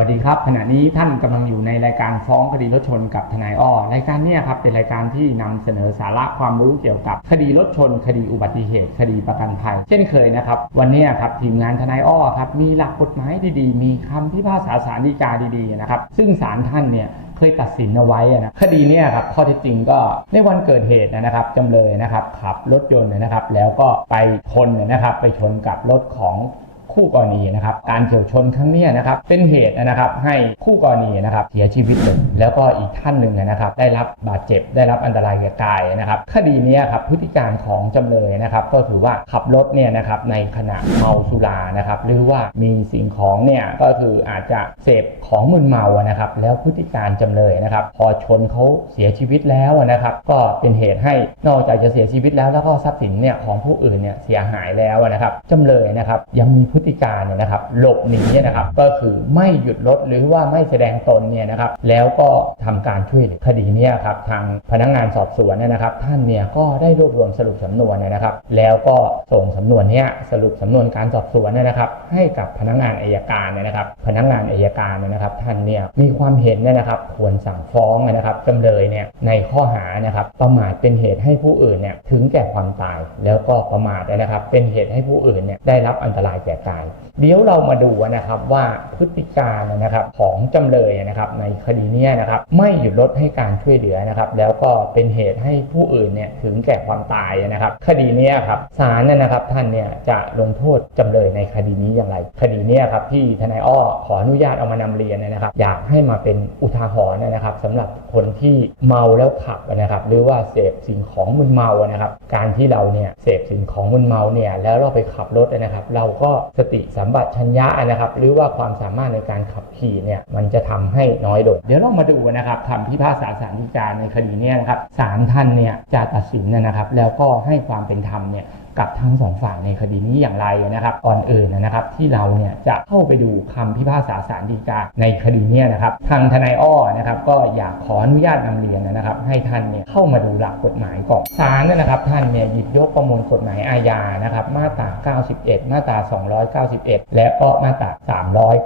วัสดีครับ ขณะนี้ท่านกำลังอยู่ในรายการฟ้องคดีรถชนกับทนายอ้อรายการนี้ครับเป็นรายการที่นำเสนอสาระความรู้เกี่ยวกับ คดีรถชน คดีอุบัติเหตุ คดีประกันภัย เช่นเคยนะครับ วันนี้ครับทีมงานทนายอ้อครับมีหลักกฎหมายดีๆ มีคำพิพากษาสารดีกาดีๆนะครับซึ่งศาลท่านเนี่ยเคยตัดสินเอาไว้นะคดีเนี้ครับข้อเท็จจริงก็ในวันเกิดเหตุนะครับจำเลยนะครับขับรถยนต์นะครับ แล้วก็ไปชนนะครับไปชนกับรถของ คู่กรณีนะครับการเฉียวชนครั้งนี้นะครับเป็นเหตุนะครับให้คู่กรณีนะครับเสียชีวิตเลยแล้วก็อีกท่านหนึ่งนะครับได้รับบาดเจ็บได้รับอันตรายแก่กายนะครับคดีนี้ครับพฤติการของจำเลยนะครับก็ถือว่าขับรถเนี่ยนะครับในขณะเมาสุรานะครับหรือว่ามีสิ่งของเนี่ยก็คืออาจจะเสพของมึนเมานะครับแล้วพฤติการจำเลยนะครับพอชนเขาเสียชีวิตแล้วนะครับก็เป็นเหตุให้นอกจากจะเสียชีวิตแล้วแล้วก็ทรัพย์สินเนี่ยของผู้อื่นเนี่ยเสียหายแล้วนะครับจำเลยนะครับยังมีพฤติการเนี่ยนะครับหลบหนีเนี่ยนะครับก็คือไม่หยุดรถหรือว่าไม่แสดงตนเนี่ยนะครับแล้วก็ทำการช่วยเหลือคดีเนี้ครับทางพนักงานสอบสวนเนยนะครับ ท่านเนี่ยก็ได้รวบรวมสรุปสำนวนเนยนะครับ แล้วก็ส่งสำนวนเนี้ยสรุปสำนวนการสอบสวนเนยนะครับให้กับพนักงานอายการเนี่ยนะครับ พนักงานอายการเนี่ยนะครับ ท่านเนี่ยมีความเห็นเนี่ยนะครับควรสั่งฟ้องนะครับจำเลยเนี่ยในข้อหานะครับประมาทเป็นเหตุให้ผู้อื่นเนี่ยถึงแก่ความตาย แล้วก็ประมาทนะครับเป็นเหตุให้ผู้อื่นเนี่ยได้รับอันตรายแก่กาย เดี๋ยวเรามาดูนะครับว่าพฤติการนะครับของจำเลยนะครับในคดีนี้นะครับไม่หยุดรถให้การช่วยเหลือนะครับแล้วก็เป็นเหตุให้ผู้อื่นเนี่ยถึงแก่ความตายนะครับคดีนี้ครับศาลนะครับท่านเนี่ยจะลงโทษจำเลยในคดีนี้อย่างไร คดีนี้ครับที่ทนายอ้อขออนุญาตเอามานำเรียนนะครับ อยากให้มาเป็นอุทาหรณ์นะครับสำหรับคนที่เมาแล้วขับนะครับหรือว่าเสพสิ่งของมึนเมานะครับการที่เราเนี่ยเสพสิ่งของมึนเมาเนี่ยแล้วเราไปขับรถนะครับ เราก็สติสัมบัติชัญญะนะครับ หรือว่าความสามารถในการขับขี่เนี่ยมันจะทำให้น้อยลงเดี๋ยวเรามาดูนะครับคำพิพากษาศาลฎีกาในคดีนี้นะครับศาลท่านเนี่ยจะตัดสินนะครับ แล้วก็ให้ความเป็นธรรมเนี่ย กับทั้งสองฝ่ายในคดีนี้อย่างไรนะครับก่อนอื่นนะครับที่เราเนี่ยจะเข้าไปดูคำพิพากษาศาลฎีกาในคดีนี้นะครับทางทนายอ้อนะครับก็อยากขออนุญาตนำเรียนนะครับ ให้ท่านเนี่ยเข้ามาดูหลักกฎหมายก่อนศาลนะครับท่านเนี่ยหยิบยกประมวลกฎหมายอาญานะครับมาตรา 91 มาตรา 291 และก็มาตรา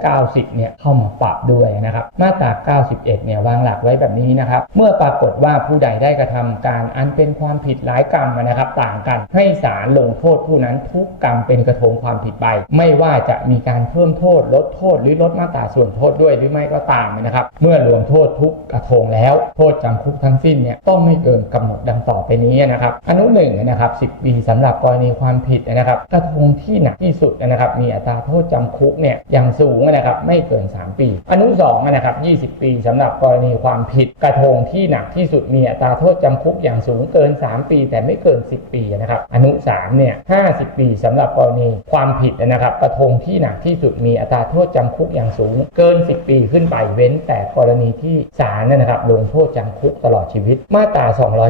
390 เนี่ยเข้ามาปรับด้วยนะครับมาตรา 91 เนี่ยวางหลักไว้แบบนี้นะครับเมื่อปรากฏว่าผู้ใดได้กระทำการอันเป็นความผิดหลายกรรมนะครับต่างกันให้ศาลลงงโทษผู้นั้นทุกกรรมเป็นกระทงความผิดไป ไม่ว่าจะมีการเพิ่มโทษ ลดโทษ หรือลดมาตราส่วนโทษด้วยหรือไม่ก็ตามนะครับ เมื่อรวมโทษทุกกระทงแล้ว โทษจำคุกทั้งสิ้นเนี่ยต้องไม่เกินกำหนดดังต่อไปนี้นะครับอนุหนึ่งนะครับ10ปีสำหรับกรณีความผิดนะครับ กระทงที่หนักที่สุดนะครับ มีอัตราโทษจำคุกเนี่ยอย่างสูงนะครับไม่เกิน 3 ปี อนุ2นะครับ20 ปีสำหรับกรณีความผิด กระทงที่หนักที่สุดมีอัตราโทษจำคุกอย่างสูงเกิน 3 ปี แต่ไม่เกิน 10 ปีนะครับ อนุ3เนี่ย50 ปีสำหรับกรณีความผิดนะครับกระทงที่หนักที่สุดมีอัตราโทษจำคุกอย่างสูง เกิน 10 ปีขึ้นไปเว้นแต่กรณีที่ศาลเนยนะครับลงโทษจำคุกตลอดชีวิต มาตรา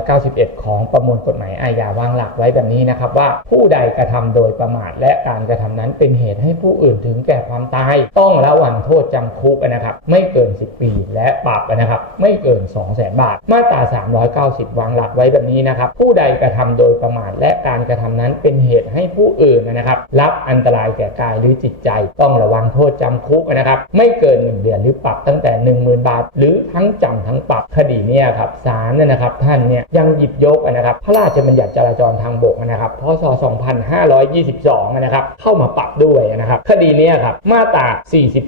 291 ของประมวลกฎหมายอาญาวางหลักไว้แบบนี้นะครับว่าผู้ใดกระทำโดยประมาทและการกระทำนั้นเป็นเหตุให้ผู้อื่นถึงแก่ความตาย ต้องระวังโทษจำคุกนะครับไม่เกิน 10 ปีและปรับนะครับไม่เกิน 2 0 0 0 0 0 บาท มาตรา 390 วางหลักไว้แบบนี้นะครับผู้ใดกระทำโดยประมาทและการกระทำนั้นั้นเป็นเหตุให้ผู้อื่นนะครับ รับอันตรายแก่กายหรือจิตใจ ต้องระวังโทษจำคุกนะครับ ไม่เกิน 1 เดือนหรือปรับตั้งแต่ 10,000 บาท หรือทั้งจำทั้งปรับคดีเนี่ยครับศาลเนยนะครับ ท่านเนี่ยยังหยิบยกนะครับพระราชบัญญัติจราจรทางบกนะครับพศ 2522 นะครับ เข้ามาปรับด้วยนะครับ คดีเนี้ครับมาตรา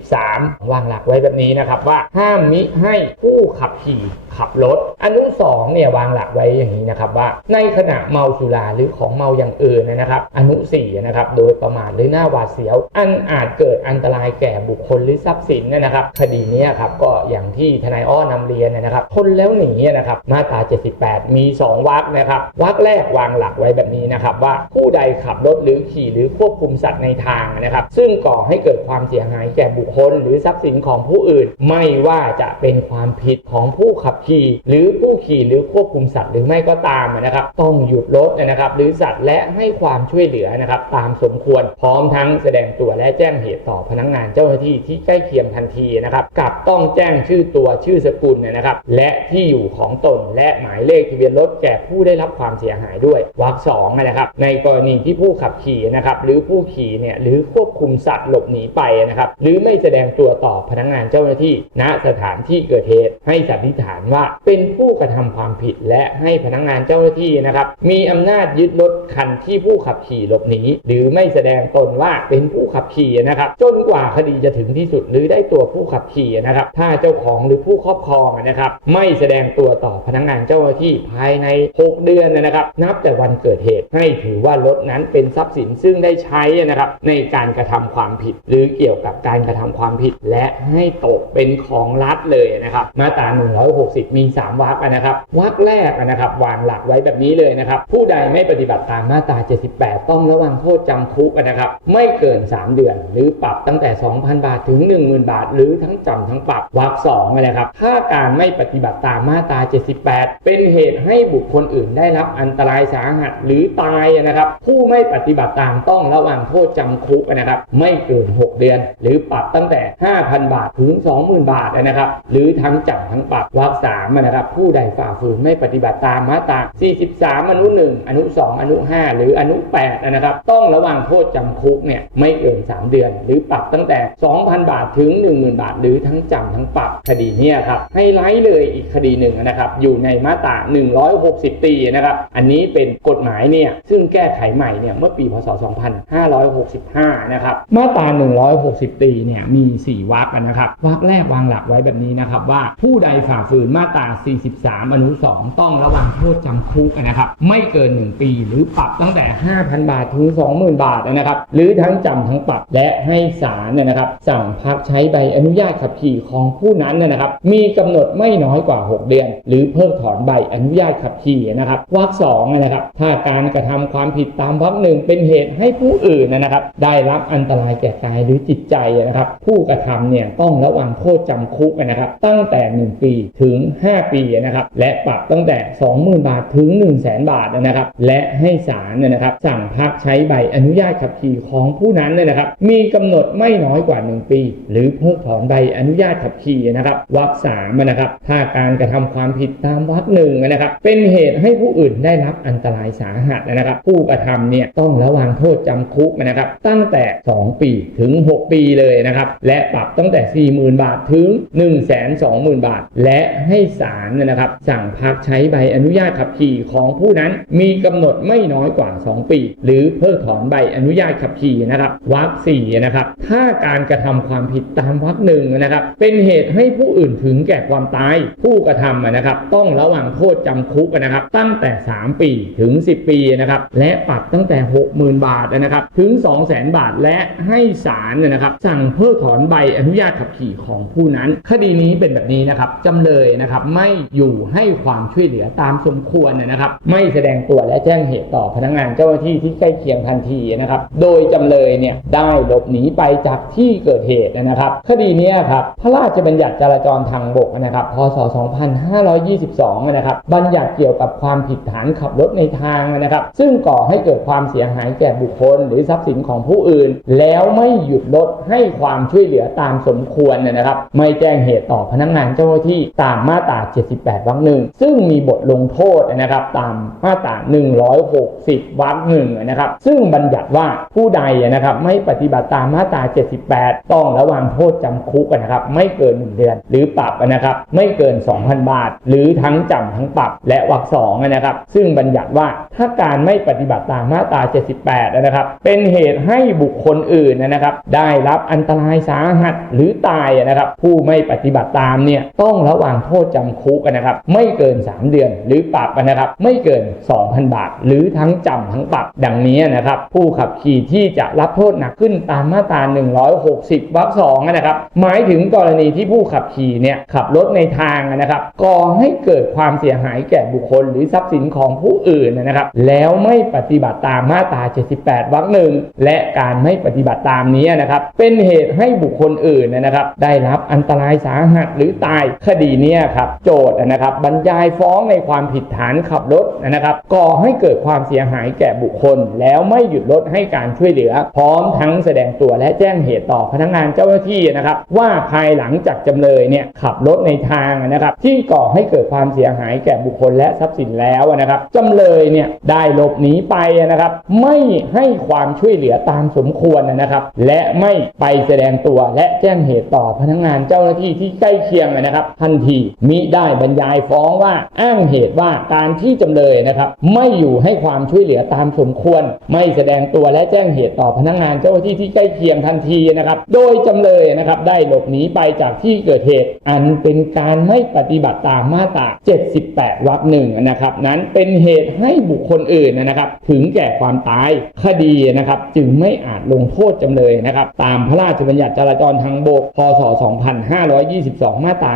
43 วางหลักไว้แบบนี้นะครับว่าห้ามมิให้ผู้ขับขี่ขับรถ อนุ2เนี่ยวางหลักไว้อย่างนี้นะครับว่า ในขณะเมาสุราหรือของเมาอย่างอื่นอื่นนะครับ อนุสีนะครับโดยประมาทหรือหน้าหวาดเสียว อันอาจเกิดอันตรายแก่บุคคลหรือทรัพย์สินนะครับ คดีนี้ครับก็อย่างที่ทนายอ้อนำเรียนนะครับทนแล้วหนีนะครับมาตรา78 มี 2วรรคนะครับวรรคแรกวางหลักไว้แบบ นี้นะครับว่าผู้ใดขับรถหรือขี่หรือควบคุมสัตว์ในทางนะครับ ซึ่งก่อให้เกิดความเสียหายแก่บุคคล หรือทรัพย์สินของผู้อื่น ไม่ว่าจะเป็นความผิดของผู้ขับขี่ หรือผู้ขี่หรือควบคุมสัตว์หรือไม่ก็ตามนะครับ ต้องหยุดรถนะครับ หรือสัตว์และให้ความช่วยเหลือนะครับ ตามสมควรพร้อมทั้งแสดงตัวและแจ้งเหตุต่อพนักงานเจ้าหน้าที่ที่ใกล้เคียงทันทีนะครับกับต้องแจ้งชื่อตัวชื่อสกุลนะครับ และที่อยู่ของตนและหมายเลขทะเบียนรถแก่ผู้ได้รับความเสียหายด้วยวรรคสองนะครับในกรณีที่ผู้ขับขี่นะครับหรือผู้ขี่เนี่ยหรือควบคุมสัตว์หลบหนีไปนะครับหรือไม่แสดงตัวต่อพนักงานเจ้าหน้าที่ณสถานที่เกิดเหตุ ให้สันนิษฐานว่าเป็นผู้กระทำความผิดและให้พนักงานเจ้าหน้าที่นะครับมีอำนาจยึดรถคันที่ผู้ขับขี่หลบหนีหรือไม่แสดงตนว่าเป็นผู้ขับขี่นะครับจนกว่าคดีจะถึงที่สุดหรือได้ตัวผู้ขับขี่นะครับถ้าเจ้าของหรือผู้ครอบครองนะครับไม่แสดงตัวต่อพนักงานเจ้าหน้าที่ภายใน 6 เดือนนะครับ นับแต่วันเกิดเหตุให้ถือว่ารถนั้นเป็นทรัพย์สินซึ่งได้ใช้นะครับในการกระทำความผิด หรือเกี่ยวกับการกระทำความผิด และให้ตกเป็นของรัฐเลยนะครับ มาตรา 160 มี 3วรรคนะครับวรรคแรกนะครับ วางหลักไว้แบบนี้เลยนะครับ ผู้ใดไม่ปฏิบัติตามมาตรา 78 ต้องระวังโทษจำคุกนะครับ ไม่เกิน 3 เดือน หรือปรับตั้งแต่ 2,000 บาทถึง 10,000 บาท หรือทั้งจำทั้งปรับวรรคสองนะครับ ถ้าการไม่ปฏิบัติตามมาตรา 78 เป็นเหตุให้บุคคลอื่นได้รับอันตรายสาหัสหรือตายนะครับ ผู้ไม่ปฏิบัติตามต้องระวังโทษจำคุกนะครับ ไม่เกิน 6 เดือน หรือปรับตั้งแต่ 5,000 บาทถึง 20,000 บาทนะครับ หรือทั้งจำทั้งปรับวรรคสามนะครับ ผู้ใดฝ่าฝืนไม่ปฏิบัติตามมาตรา43 อนุ 1 อนุ 2 อนุ 5 หรืออนุ 8 นะครับ ต้องระวังโทษจำคุกเนี่ยไม่เกิน 3 เดือน หรือปรับตั้งแต่ 2,000 บาทถึง 10,000 บาท หรือทั้งจำทั้งปรับคดีเนี้ครับให้ไลท์เลยอีกคดีหนึ่งนะครับอยู่ในมาตรา160ปีนะครับอันนี้เป็นกฎหมายเนี่ยซึ่งแก้ไขใหม่เนี่ยเมื่อปีพศ 2565 นะครับมาตรา 160ปีเนี่ยมี 4วรรคนะครับวรรคแรกวางหลักไว้แบบนี้นะครับว่าผู้ใดฝ่าฝืนมาตรา 43 อนุ 2 ต้องระวังโทษจำคุกนะครับไม่เกิน 1 ปีหรือปรับตั้งแต่ 5,000 บาทถึง 20,000 บาทนะครับหรือทั้งจำทั้งปรับและให้ศาลนะครับสั่งพักใช้ใบอนุญาตขับขี่ของผู้นั้นนะครับมีกำหนดไม่น้อยกว่า 6 เดือน หรือเพิกถอนใบอนุญาตขับขี่นะครับวรรคสองนะครับถ้าการกระทำความผิดตามวรรคหนึ่งเป็นเหตุให้ผู้อื่นนะครับ ได้รับอันตรายแก่กายหรือจิตใจนะครับ ผู้กระทำเนี่ยต้องระวังโทษจำคุกนะครับ ตั้งแต่ 1 ปีถึง 5 ปีนะครับ และปรับตั้งแต่ 20,000 บาทถึง 1 0 0 0 0แบาทนะครับ และให้ศาลเนยนะครับ สั่งพักใช้ใบอนุญาตขับขี่ของผู้นั้นเนี่ยนะครับ มีกำหนดไม่น้อยกว่า 1 ปี หรือเพิกถอนใบอนุญาตขับขี่นะครับวรรคสามนะครับ ถ้าการกระทำความผิดตามวรรคหนึ่งนะครับ เป็นเหตุให้ผู้อื่นได้รับอันตรายสาหัสนะครับ ผู้กระทำเนี่ยต้องระวังโทษจำคุกนะครับ ตั้งแต่ 2 ปีถึง 6 ปีเลยนะครับ และปรับตั้งแต่ 40,000 บาทถึง 1 2 0 0 0 0 บาท และให้ศาลนะครับ สั่งพักใช้ใบอนุญาตขับขี่ของผู้นั้นมีกำหนดไม่น้อยกว่า 2 ปี หรือเพิกถอนใบอนุญาตขับขี่นะครับวรรคสี่นะครับถ้าการกระทำความผิดตามวรรคหนึ่งนะครับ เป็นเหตุให้ผู้อื่นถึงแก่ความตาย ผู้กระทำนะครับ ต้องระวังโทษจำคุกนะครับ ตั้งแต่ 3 ปีถึง 10 ปีนะครับและปรับตั้งแต่ 60,000 บาทนะครับถึง 200,000 บาทและให้ศาลเนยนะครับสั่งเพิกถอนใบอนุญาตขับขี่ของผู้นั้น คดีนี้เป็นแบบนี้นะครับจำเลยนะครับไม่อยู่ให้ความช่วยเหลือตามสมควรนะครับไม่แสดงตัวและแจ้งเหตุต่อพนักงานเจ้าหน้าที่ที่ใกล้เคียงทันทีนะครับโดยจำเลยเนี่ยได้หลบหนีไปจากที่เกิดเหตุนะครับ คดีนี้ครับพระราชบัญญัติจราจรทางบกนะครับพศ 2522 นะครับบัญญัติเกี่ยวกับความผิดฐานขับรถในทางนะครับซึ่งก่อให้เกิดความเสียหายแก่บุคคล หรือทรัพย์สินของผู้อื่น แล้วไม่หยุดรถให้ความช่วยเหลือตามสมควรนะครับ ไม่แจ้งเหตุต่อพนักงานเจ้าหน้าที่ตามมาตรา 78วรรคหนึ่งซึ่งมีบทลงโทษนะครับตามมาตรา 160วรรคหนึ่งนะครับ ซึ่งบัญญัติว่าผู้ใดนะครับไม่ปฏิบัติตามมาตรา 78 ต้องระวังโทษจำคุกนะครับไม่เกิน 1 เดือน หรือปรับนะครับไม่เกิน 2,000 บาท หรือทั้งจำทั้งปรับและวรรคสองนะครับ ซึ่งบัญญัติว่าถ้าการการไม่ปฏิบัติตามมาตรา 78 นะครับ เป็นเหตุให้บุคคลอื่นนะครับ ได้รับอันตรายสาหัสหรือตายนะครับ ผู้ไม่ปฏิบัติตามเนี่ยต้องระวังโทษจำคุกนะครับ ไม่เกิน 3 เดือน หรือปรับนะครับ ไม่เกิน 2,000 บาท หรือทั้งจำทั้งปรับดังนี้นะครับ ผู้ขับขี่ที่จะรับโทษหนักขึ้นตามมาตรา 160 วรรคสองนะครับ หมายถึงกรณีที่ผู้ขับขี่เนี่ยขับรถในทางนะครับก่อให้เกิดความเสียหายแก่บุคคล หรือทรัพย์สินของผู้อื่นนะครับแล้แล้วไม่ปฏิบัติตามมาตรา 78 วรรคหนึ่งและการไม่ปฏิบัติตามนี้นะครับ เป็นเหตุให้บุคคลอื่นนะครับ ได้รับอันตรายสาหัสหรือตายคดีนี้ครับโจทย์นะครับบรรยายฟ้องในความผิดฐานขับรถนะครับก่อให้เกิดความเสียหายแก่บุคคล แล้วไม่หยุดรถให้การช่วยเหลือ พร้อมทั้งแสดงตัวและแจ้งเหตุต่อพนักงานเจ้าหน้าที่นะครับว่าภายหลังจากจำเลยเนี่ยขับรถในทางนะครับที่ก่อให้เกิดความเสียหายแก่บุคคลและทรัพย์สินแล้วนะครับจำเลยเนี่ยได้หลบหนีไปนะครับ ไม่ให้ความช่วยเหลือตามสมควรนะครับ และไม่ไปแสดงตัวและแจ้งเหตุต่อพนักงานเจ้าหน้าที่ที่ใกล้เคียงนะครับ ทันทีมิได้บรรยายฟ้องว่าอ้างเหตุว่าการที่จำเลยนะครับไม่อยู่ให้ความช่วยเหลือตามสมควร ไม่แสดงตัวและแจ้งเหตุต่อพนักงานเจ้าหน้าที่ที่ใกล้เคียงทันทีนะครับ โดยจำเลยนะครับได้หลบหนีไปจากที่เกิดเหตุ อันเป็นการไม่ปฏิบัติตามมาตรา 78 วรรคหนึ่งนะครับ นั้นเป็นเหตุให้บุคคลอื่นนะครับ ถึงแก่ความตายคดีนะครับ จึงไม่อาจลงโทษจำเลยนะครับ ตามพระราชบัญญัติจราจรทางบกพศ 2522 มาตรา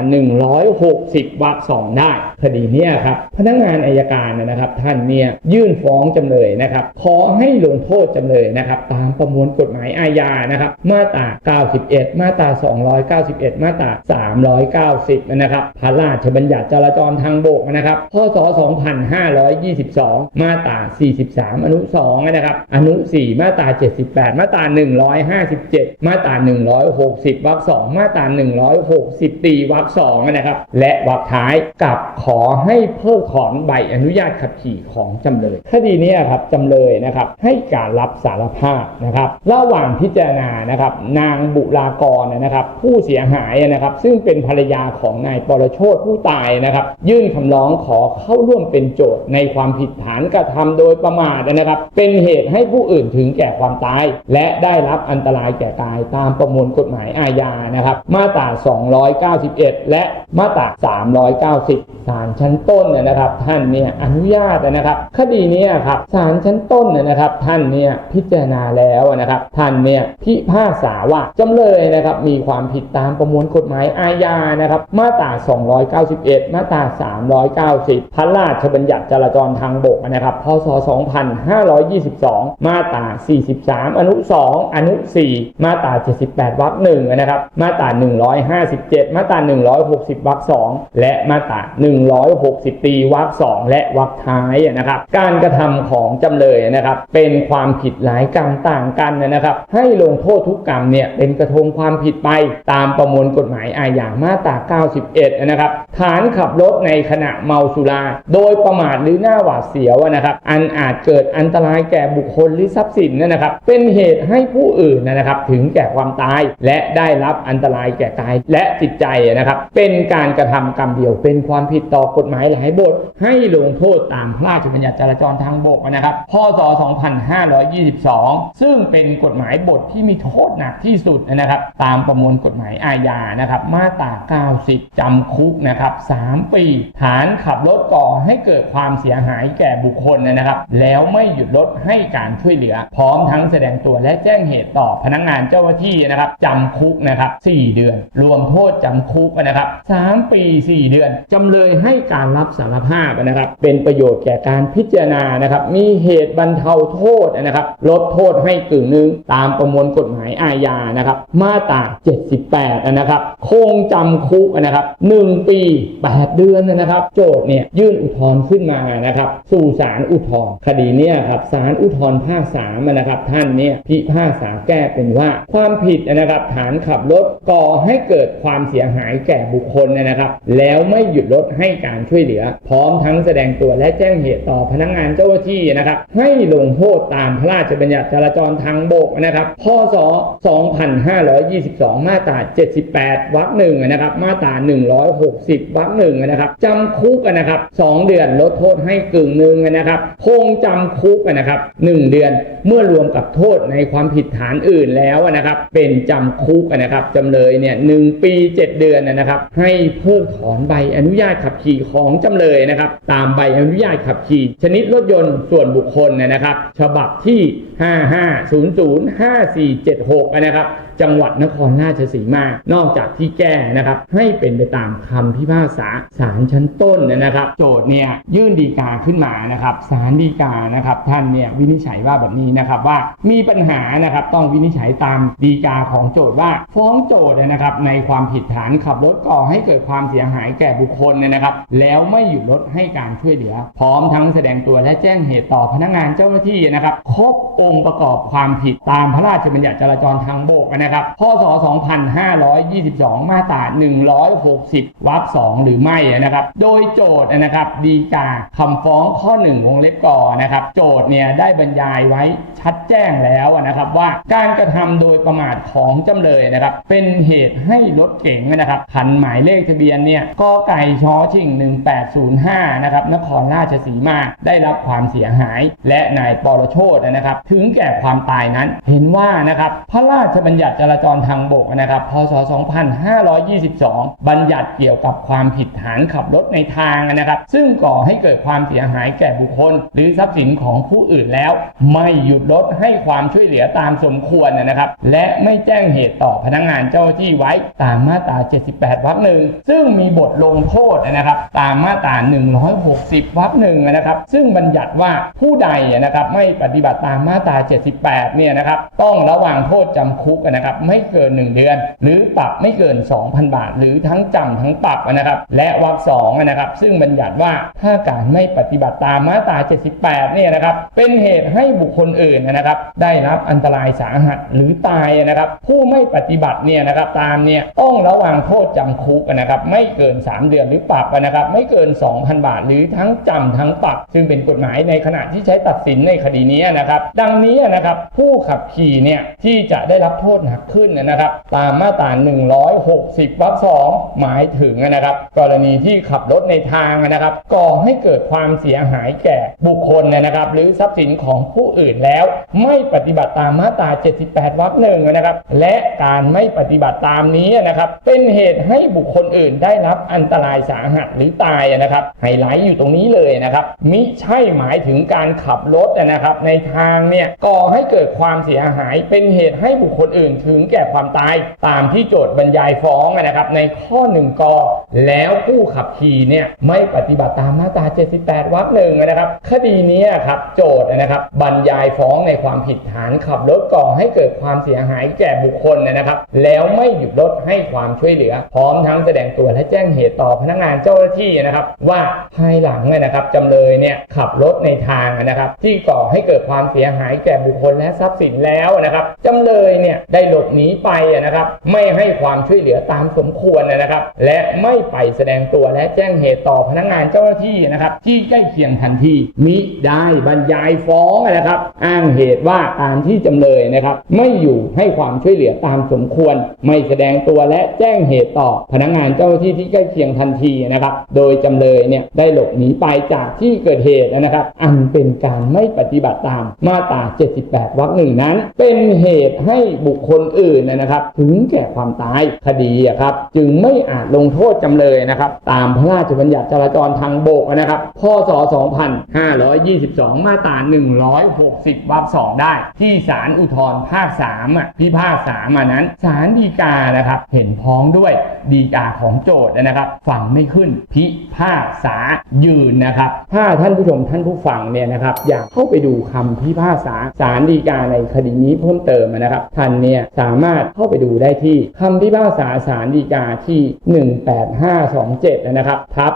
160 วรรคสองได้ คดีเนี้ยครับพนักงานอายการนะครับ ท่านเนี่ยยื่นฟ้องจำเลยนะครับขอให้ลงโทษจำเลยนะครับ ตามประมวลกฎหมายอาญานะครับ มาตรา 91 มาตรา 291 มาตรา 390 นะครับพระราชบัญญัติจราจรทางบกนะครับพศ 2522 มาตรา43 อนุ 2 นะครับ อนุ 4 มาตรา 78 มาตรา 157 มาตรา 160 วรรค 2 มาตรา 160 ตีวรรค 2 นะครับ และวรรคท้ายกับขอให้เพิกถอนใบอนุญาตขับขี่ของจำเลย คดีนี้ครับจำเลยนะครับให้การรับสารภาพนะครับ ระหว่างพิจารณานะครับนางบุรากรนะครับ ผู้เสียหายนะครับ ซึ่งเป็นภรรยาของนายปรโชตผู้ตายนะครับ ยื่นคำร้องขอเข้าร่วมเป็นโจทย์ในความผิดฐานกระทำโดยประมาทนะครับ เป็นเหตุให้ผู้อื่นถึงแก่ความตาย และได้รับอันตรายแก่กายตามประมวลกฎหมายอาญานะครับ มาตรา 291 และมาตรา 390ศาลชั้นต้นเนยนะครับ ท่านเนี่ยอนุญาตนะครับ คดีนี้ครับศาลชั้นต้นเนยนะครับ ท่านเนี่ยพิจารณาแล้วนะครับ ท่านเนี่ยพิพากษาว่าจำเลยนะครับ มีความผิดตามประมวลกฎหมายอาญานะครับ มาตรา 291 มาตรา 390 พระราชบัญญัติจราจรทางบกนะครับพศ 2522 มาตรา 43 อนุ 2 อนุ 4 มาตรา 78 วรรคหนึ่งนะครับ มาตรา 157 มาตรา 160 วรรค2และมาตรา 160 ตีวรรค2และวรรคท้ายนะครับ การกระทำของจำเลยนะครับ เป็นความผิดหลายกรรมต่างกันนะครับ ให้ลงโทษทุกกรรมเนี่ยเป็นกระทงความผิดไปตามประมวลกฎหมายอาญามาตรา 91 นะครับ ฐานขับรถในขณะเมาสุรา โดยประมาทหรือหน้าหวาดเสียวนะครับอันอาจเกิดอันตรายแก่บุคคลหรือทรัพย์สินนะครับ เป็นเหตุให้ผู้อื่นนะครับ ถึงแก่ความตาย และได้รับอันตรายแก่กายและจิตใจนะครับ เป็นการกระทำกรรมเดียว เป็นความผิดต่อกฎหมายหลายบท ให้ลงโทษตามพระราชบัญญัติจราจรทางบกนะครับ พศ 2522 ซึ่งเป็นกฎหมายบทที่มีโทษหนักที่สุดนะครับ ตามประมวลกฎหมายอาญานะครับ มาตรา 90 จำคุกนะครับ 3 ปี ฐานขับรถก่อให้เกิดความเสียหายแก่บุคคลนะครับ แล้วไม่หยุดรถให้การช่วยเหลือ พร้อมทั้งแสดงตัวและแจ้งเหตุต่อพนักงานเจ้าหน้าที่นะครับจำคุกนะครับ4เดือน รวมโทษจำคุกนะครับ3ปี 4 เดือนจำเลยให้การรับสารภาพนะครับ เป็นประโยชน์แก่การพิจารณานะครับ มีเหตุบรรเทาโทษนะครับ ลดโทษให้กึ่งหนึ่งตามประมวลกฎหมายอาญานะครับ มาตรา 78 นะครับคงจำคุกนะครับ 1 ปี 8 เดือนนะครับ โจทย์เนี่ยยื่นอุทธรณ์ขึ้นมานะครับ สู่ศาลอุทธรณ์คดีเนี้ยครับศาลอุทธรณ์ภาค3นะครับท่านเนี่ยพิพากษาแก้เป็นว่า ความผิดนะครับฐานขับรถก่อให้เกิดความเสียหายแก่บุคคลนะครับ แล้วไม่หยุดรถให้การช่วยเหลือ พร้อมทั้งแสดงตัวและแจ้งเหตุต่อพนักงานเจ้าหน้าที่นะครับ ให้ลงโทษตามพระราชบัญญัติจราจรทางบกนะครับพศ2522 มาตรา 78 วรรคหนึ่งนะครับ มาตรา 160 วรรคหนึ่งนะครับจำคุกนะครับ 2 เดือนลดโทษให้กึ่งหนึ่งนะครับคงจำคุกนะครับ 1 เดือนเมื่อรวมกับโทษในความผิดฐานอื่นแล้วนะครับ เป็นจำคุกนะครับจำเลยเนี่ยหนึ่งปี 7 เดือนนะครับ ให้เพิกถอนใบอนุญาตขับขี่ของจำเลยนะครับ ตามใบอนุญาตขับขี่ชนิดรถยนต์ส่วนบุคคลนะครับ ฉบับที่ 55005476 นะครับ จังหวัดนครราชสีมา นอกจากที่แก้นะครับ ให้เป็นไปตามคำพิพากษาศาลชั้นต้นนะครับ โจทย์เนี่ยยื่นดีกาขึ้นมานะครับศาลดีกานะครับ ท่านเนี่ยวินิจฉัยว่าแบบนี้นะครับว่ามีปัญหานะครับต้องวินิจฉัยตามดีกาของโจทย์ว่า ฟ้องโจทย์นะครับ ในความผิดฐานขับรถก่อให้เกิดความเสียหายแก่บุคคลเนี่ยนะครับ แล้วไม่หยุดรถให้การช่วยเหลือ พร้อมทั้งแสดงตัวและแจ้งเหตุต่อพนักงานเจ้าหน้าที่นะครับ ครบองค์ประกอบความผิดตามพระราชบัญญัติจราจรทางบกนะครับพศ 2522 มาตรา 160 วรรค 2 หรือไม่นะครับ โดยโจทย์นะครับดีกาคำฟ้องข้อ 1 วงเล็บก่อนะครับ โจทย์เนี่ยได้บรรยายไว้ชัดแจ้งแล้วนะครับว่าการกระทำโดยประมาทของจำเลยนะครับ เป็นเหตุให้รถเก๋งนะครับขันหมายเลขทะเบียนเนี่ยกอไก่ชอชิง 1805 นะครับนครราชสีมาได้รับความเสียหาย และนายปรโชตนะครับ ถึงแก่ความตายนั้นเห็นว่านะครับ พระราชบัญญัติจราจรทางบกนะครับ พศ 2522 บัญญัติเกี่ยวกับความผิดฐานขับรถในทางนะครับ ซึ่งก่อให้เกิดความเสียหายแก่บุคคล หรือทรัพย์สินของผู้อื่นแล้ว ไม่หยุดรถให้ความช่วยเหลือตามสมควรนะครับ และไม่แจ้งเหตุต่อพนักงานเจ้าหน้าที่ไว้ตามมาตรา 78 วรรคหนึ่งซึ่งมีบทลงโทษนะครับ ตามมาตรา 160 วรรคหนึ่งนะครับ ซึ่งบัญญัติว่าผู้ใดนะครับไม่ปฏิบัติตามมาตรา 78 เนี่ยนะครับ ต้องระวางโทษจำคุกนะครับไม่เกิน 1 เดือน หรือปรับไม่เกิน 2,000 บาท หรือทั้งจำทั้งปรับนะครับและวรรคสองนะครับซึ่งบัญญัติว่าถ้าการไม่ปฏิบัติตามมาตรา 78 เนี่ยนะครับเป็นเหตุให้บุคคลอื่นนะครับ ได้รับอันตรายสาหัสหรือตายนะครับ ผู้ไม่ปฏิบัติเนี่ยนะครับตามเนี่ยต้องระวังโทษจำคุกนะครับไม่เกิน 3 เดือนหรือปรับนะครับไม่เกิน 2,000 บาท หรือทั้งจำทั้งปรับ ซึ่งเป็นกฎหมายในขณะที่ใช้ตัดสินในคดีนี้นะครับ ดังนี้นะครับผู้ขับขี่เนี่ยที่จะได้รับโทษนักขึ้นนะครับ ตามมาตรา 160 วรรคสองหมายถึงนะครับ กรณีที่ขับรถในทางนะครับ ก่อให้เกิดความเสียหายแก่บุคคลนะครับ หรือทรัพย์สินของผู้อื่นแล้ว ไม่ปฏิบัติตามมาตรา 78 วรรคหนึ่งนะครับ และการไม่ปฏิบัติตามนี้นะครับ เป็นเหตุให้บุคคลอื่นได้รับอันตรายสาหัสหรือตายนะครับ ไฮไลท์อยู่ตรงนี้เลยนะครับ มิใช่หมายถึงการขับรถนะครับ ในทางเนี่ยก่อให้เกิดความเสียหายเป็นเหตุให้บุคคลอื่นถึงแก่ความตาย ตามที่โจทย์บรรยายฟ้องนะครับในข้อหนึ่งกแล้วผู้ขับขี่เนี่ยไม่ปฏิบัติตามมาตรา 78 วรรคหนึ่งนะครับ คดีนี้ครับโจทย์นะครับบรรยายฟ้องในความผิดฐานขับรถก่อให้เกิดความเสียหายแก่บุคคลนะครับ แล้วไม่หยุดรถให้ความช่วยเหลือ พร้อมทั้งแสดงตัวและแจ้งเหตุต่อพนักงานเจ้าหน้าที่นะครับ ว่าภายหลังนะครับจำเลยเนี่ยขับรถในทางนะครับ ที่ก่อให้เกิดความเสียหายแก่บุคคลและทรัพย์สินแล้วนะครับจำเลยเนี่ยได้หลบหนีไปนะครับ ไม่ให้ความช่วยเหลือตามสมควรนะครับ และไม่ไปแสดงตัวและแจ้งเหตุต่อพนักงานเจ้าหน้าที่นะครับ ที่ใกล้เคียงทันทีมิได้บรรยายฟ้องนะครับ อ้างเหตุว่าตามที่จำเลยนะครับ ไม่อยู่ให้ความช่วยเหลือตามสมควร ไม่แสดงตัวและแจ้งเหตุต่อพนักงานเจ้าหน้าที่ที่ใกล้เคียงทันทีนะครับ โดยจำเลยเนี่ยได้หลบหนีไปจากที่เกิดเหตุนะครับ อันเป็นการไม่ปฏิบัติตามมาตรา 78 วรรคหนึ่งนั้น เป็นเหตุให้บุคคลนอื่นนะครับ ถึงแก่ความตายคดีอะครับจึงไม่อาจลงโทษจำเลยนะครับ ตามพระราชบัญญัติจราจรทางบกนะครับพศ 2522 มาตรา 160 วรรคสองได้ ที่ศาลอุทธรภาค3อะพิพากษามานั้นศาลฎีกานะครับ เห็นพ้องด้วยฎีกาของโจทย์นะครับฟังไม่ขึ้นพิพากษายืนนะครับ ถ้าท่านผู้ชมท่านผู้ฟังเนี่ยนะครับ อยากเข้าไปดูคำพิพากษาศาลฎีกาในคดีนี้เพิ่มเติมนะครับท่านเนี่ยสามารถเข้าไปดูได้ที่คำพิพากษาศาลฎีกาที่ 18527 นะครับทับ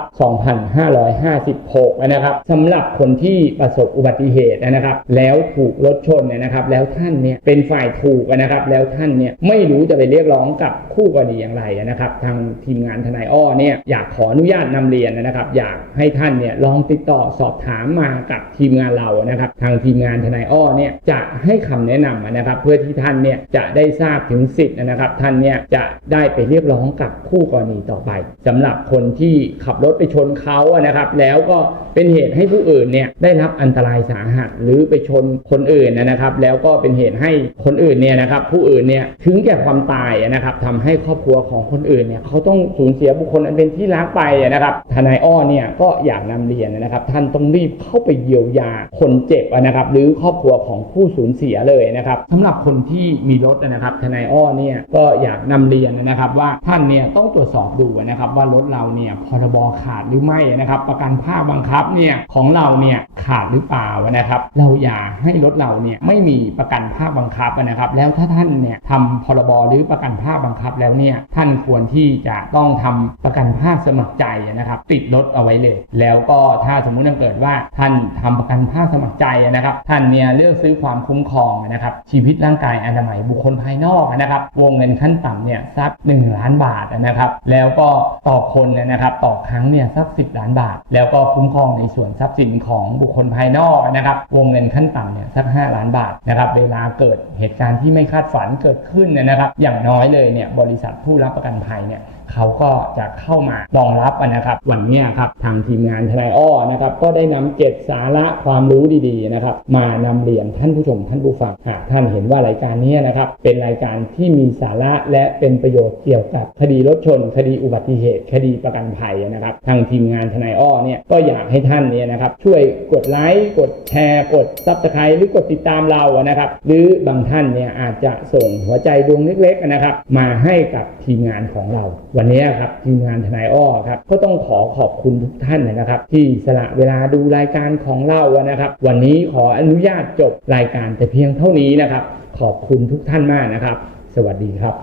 2556 นะครับสำหรับคนที่ประสบอุบัติเหตุนะครับ แล้วถูกรถชนเนี่ยนะครับ แล้วท่านเนี่ยเป็นฝ่ายถูกนะครับ แล้วท่านเนี่ยไม่รู้จะไปเรียกร้องกับคู่กรณีอย่างไรนะครับ ทางทีมงานทนายอ้อเนี่ยอยากขออนุญาตนำเรียนนะครับ อยากให้ท่านเนี่ยลองติดต่อสอบถามมากับทีมงานเรานะครับ ทางทีมงานทนายอ้อเนี่ยจะให้คำแนะนำนะครับ เพื่อที่ท่านเนี่ยจะได้ทราบถึงสิทธิ์นะครับ ท่านเนี่ยจะได้ไปเรียกร้องกับคู่กรณีต่อไปสำหรับคนที่ขับรถไปชนเขาอะนะครับ แล้วก็เป็นเหตุให้ผู้อื่นเนี่ยได้รับอันตรายสาหัสหรือไปชนคนอื่นนะครับ แล้วก็เป็นเหตุให้คนอื่นเนี่ยนะครับ ผู้อื่นเนี่ยถึงแก่ความตายนะครับทำให้ครอบครัวของคนอื่นเนี่ยเขาต้องสูญเสียบุคคลอันเป็นที่รักไปนะครับทนายอ้อเนี่ยก็อยากนำเรียนนะครับ ท่านต้องรีบเข้าไปเยียวยาคนเจ็บนะครับ หรือครอบครัวของผู้สูญเสียเลยนะครับสำหรับคนที่มีรถนะะครับทนายอ้อเนี่ยก็อยากนำเรียนนะครับว่าท่านเนี่ยต้องตรวจสอบดูนะครับว่ารถเราเนี่ยพรบขาดหรือไม่นะครับ ประกันภาคบังคับเนี่ยของเราเนี่ยขาดหรือเปล่านะครับ เราอย่าให้รถเราเนี่ยไม่มีประกันภาคบังคับนะครับ แล้วถ้าท่านเนี่ยทำพรบหรือประกันภาคบังคับแล้วเนี่ยท่านควรที่จะต้องทำประกันภาคสมัครใจนะครับ ติดรถเอาไว้เลย แล้วก็ถ้าสมมุติว่าเกิดว่าท่านทำประกันภาคสมัครใจนะครับ ท่านเนี่ยเลือกซื้อความคุ้มครองนะครับชีวิตร่างกายอนามัยบุคคลภภายนอกนะครับ วงเงินขั้นต่ำเนี่ยสัก 1 ล้านบาทนะครับ แล้วก็ต่อคนนะครับ ต่อครั้งเนี่ยสัก 10 ล้านบาท แล้วก็คุ้มครองในส่วนทรัพย์สินของบุคคลภายนอกนะครับ วงเงินขั้นต่ำเนี่ยสัก 5 ล้านบาทนะครับ เวลาเกิดเหตุการณ์ที่ไม่คาดฝันเกิดขึ้นเนยนะครับ อย่างน้อยเลยเนี่ยบริษัทผู้รับประกันภัยเนี่ย เขาก็จะเข้ามารองรับนะครับ วันนี้ครับทางทีมงานทนายอ้อนะครับก็ได้นำเก็บสาระความรู้ดีๆนะครับมานำเรียนท่านผู้ชมท่านผู้ฟังหากท่านเห็นว่ารายการนี้นะครับเป็นรายการที่มีสาระและเป็นประโยชน์เกี่ยวกับคดีรถชน คดีอุบัติเหตุ คดีประกันภัยนะครับ ทางทีมงานทนายอ้อเนี่ยก็อยากให้ท่านเนี่ยนะครับช่วยกดไลค์กดแชร์กดซับสไครต์หรือกดติดตามเรานะครับ หรือบางท่านเนี่ยอาจจะส่งหัวใจดวงเล็กๆนะครับ มาให้กับทีมงานของเราวันนี้ครับทีมงานทนายอ้อครับก็ต้องขอขอบคุณทุกท่านนะครับ ที่สละเวลาดูรายการของเรานะครับ วันนี้ขออนุญาตจบรายการแต่เพียงเท่านี้นะครับ ขอบคุณทุกท่านมากนะครับ สวัสดีครับ